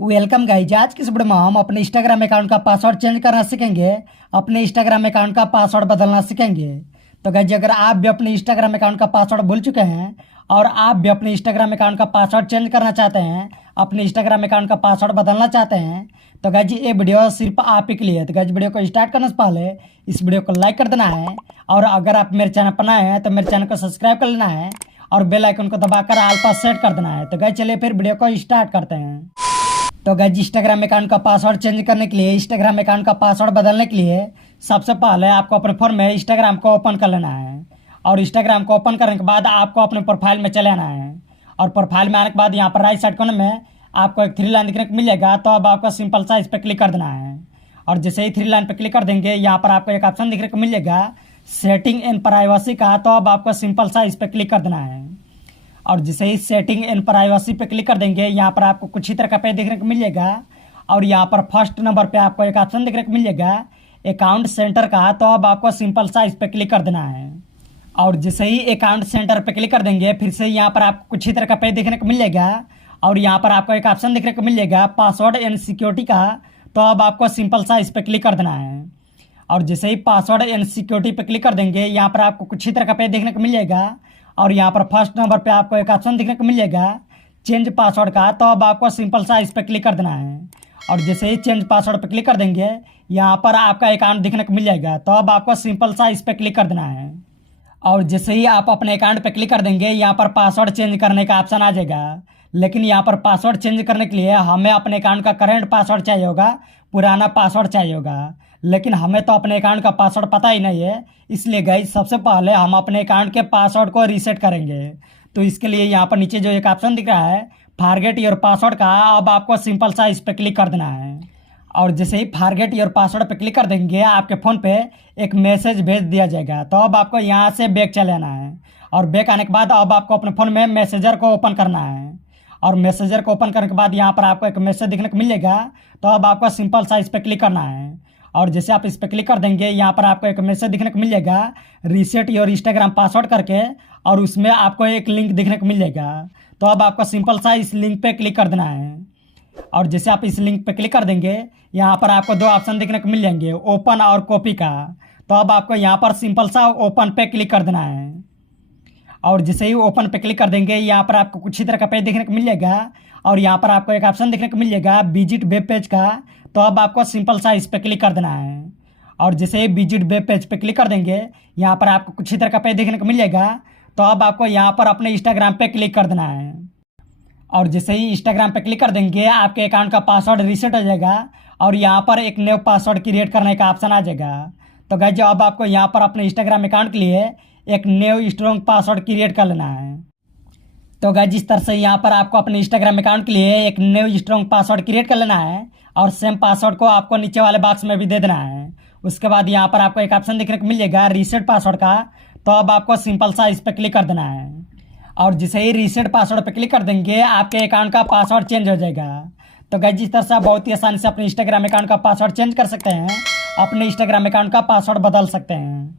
Welcome guys. आज की इस वीडियो में हम अपने इंस्टाग्राम अकाउंट का पासवर्ड चेंज करना सीखेंगे, अपने इंस्टाग्राम अकाउंट का पासवर्ड बदलना सीखेंगे। तो गाइज अगर आप भी अपने इंस्टाग्राम अकाउंट का पासवर्ड भूल चुके हैं और आप भी अपने इंस्टाग्राम अकाउंट का पासवर्ड चेंज करना चाहते हैं, अपने इंस्टाग्राम अकाउंट का पासवर्ड बदलना चाहते हैं, तो गाइज ये वीडियो सिर्फ आप ही के लिए है। तो गाइज वीडियो को स्टार्ट करने से पहले इस वीडियो को लाइक कर देना है और अगर आप मेरे चैनल पर नए हैं तो मेरे चैनल को सब्सक्राइब कर लेना है और बेल आइकन को दबाकर ऑल पर सेट कर देना है। तो गाइज चलिए फिर वीडियो को स्टार्ट करते हैं। तो गाइज इंस्टाग्राम अकाउंट का पासवर्ड चेंज करने के लिए, इंस्टाग्राम अकाउंट का पासवर्ड बदलने के लिए सबसे पहले आपको अपने फ़ोन में इंस्टाग्राम को ओपन कर लेना है और इंस्टाग्राम को ओपन करने के बाद आपको अपने प्रोफाइल में चले आना है और प्रोफाइल में आने के बाद यहाँ पर राइट साइड कोने में आपको एक 3 लाइन दिखने को मिलेगा। तो अब आपको सिंपल सा इस पर क्लिक कर देना है और जैसे ही 3 लाइन पर क्लिक कर देंगे यहाँ पर आपको एक ऑप्शन दिखने को मिलेगा सेटिंग एंड प्राइवेसी का। तो अब आपको सिंपल सा इस पर क्लिक कर देना है और जैसे ही सेटिंग एंड प्राइवेसी पे क्लिक कर देंगे यहाँ पर आपको कुछ ही तरह का पेज देखने को मिलेगा और यहाँ पर फर्स्ट नंबर पे आपको एक ऑप्शन देखने को मिलेगा अकाउंट सेंटर का। तो अब आपको सिंपल सा इस पर क्लिक कर देना है और जैसे ही अकाउंट सेंटर पे क्लिक कर देंगे फिर से यहाँ पर आपको कुछ ही तरह का पेज देखने को मिलेगा और यहाँ पर आपको एक ऑप्शन देखने को मिलेगा पासवर्ड एंड सिक्योरिटी का। तो अब आपको सिंपल सा इस पर क्लिक कर देना है और जैसे ही पासवर्ड एंड सिक्योरिटी पे क्लिक कर देंगे यहाँ पर आपको कुछ ही तरह का पेज देखने को मिलेगा और यहाँ पर फर्स्ट नंबर पे आपको एक ऑप्शन दिखने को मिलेगा चेंज पासवर्ड का। तो अब आपको सिंपल सा इस पर क्लिक कर देना है और जैसे ही चेंज पासवर्ड पे क्लिक कर देंगे यहाँ पर आपका अकाउंट दिखने को मिल जाएगा। तो अब आपको सिंपल सा इस पर क्लिक कर देना है और जैसे ही आप अपने अकाउंट पे क्लिक कर देंगे यहाँ पर पासवर्ड चेंज करने का ऑप्शन आ जाएगा। लेकिन यहाँ पर पासवर्ड चेंज करने के लिए हमें अपने अकाउंट का करेंट पासवर्ड चाहिए होगा, पुराना पासवर्ड चाहिए होगा। लेकिन हमें तो अपने अकाउंट का पासवर्ड पता ही नहीं है, इसलिए गाइस सबसे पहले हम अपने अकाउंट के पासवर्ड को रीसेट करेंगे। तो इसके लिए यहाँ पर नीचे जो एक ऑप्शन दिख रहा है फॉरगेट योर पासवर्ड का, अब आपको सिंपल सा इस पर क्लिक कर देना है और जैसे ही फॉरगेट योर पासवर्ड पे क्लिक कर देंगे आपके फ़ोन पे एक मैसेज भेज दिया जाएगा। तो अब आपको यहाँ से बैक चले आना है और बैक आने के बाद अब आपको अपने फ़ोन में मैसेजर को ओपन करना है और मैसेजर को ओपन करने के बाद यहाँ पर आपको एक मैसेज दिखने को मिलेगा। तो अब आपको सिंपल सा इस पर क्लिक करना है और जैसे आप इस पर क्लिक कर देंगे यहाँ पर आपको एक मैसेज दिखने को मिलेगा रीसेट योर इंस्टाग्राम पासवर्ड करके और उसमें आपको एक लिंक दिखने को मिलेगा। तो अब आपको सिंपल सा इस लिंक पे क्लिक कर देना है और जैसे आप इस लिंक पे क्लिक कर देंगे यहाँ पर आपको 2 ऑप्शन देखने को मिल जाएंगे ओपन और कॉपी का। तो अब आपको यहाँ पर सिंपल सा ओपन पे क्लिक कर देना है और जैसे ही ओपन पे क्लिक कर देंगे यहाँ पर आपको कुछ ही तरह का पेज देखने को मिलेगा और यहाँ पर आपको एक ऑप्शन देखने को मिल जाएगा विजिट वेब पेज का। तो अब आपको सिंपल सा इस पर क्लिक कर देना है और जैसे ही विजिट वेब पेज पे क्लिक कर देंगे यहाँ पर आपको कुछ ही तरह का पेज देखने को मिल जाएगा। तो अब आपको यहाँ पर अपने इंस्टाग्राम पे क्लिक कर देना है और जैसे ही इंस्टाग्राम पे क्लिक कर देंगे आपके अकाउंट का पासवर्ड रीसेट हो जाएगा और यहाँ पर एक न्यू पासवर्ड क्रिएट करने का ऑप्शन आ जाएगा। तो गाइस अब आपको यहाँ पर अपने इंस्टाग्राम अकाउंट के लिए एक न्यू स्ट्रॉन्ग पासवर्ड क्रिएट कर लेना है। तो गाइस जिस तरह से यहाँ पर आपको अपने इंस्टाग्राम अकाउंट के लिए एक न्यू स्ट्रॉन्ग पासवर्ड क्रिएट कर लेना है और सेम पासवर्ड को आपको नीचे वाले बॉक्स में भी दे देना है। उसके बाद यहाँ पर आपको एक ऑप्शन देखने को मिल जाएगा रीसेट पासवर्ड का। तो अब आपको सिंपल सा इस पर क्लिक कर देना है और जैसे ही रीसेट पासवर्ड पर क्लिक कर देंगे आपके अकाउंट का पासवर्ड चेंज हो जाएगा। तो गाइस जिस तरह से आप बहुत ही आसानी से अपने इंस्टाग्राम अकाउंट का पासवर्ड चेंज कर सकते हैं, अपने इंस्टाग्राम अकाउंट का पासवर्ड बदल सकते हैं।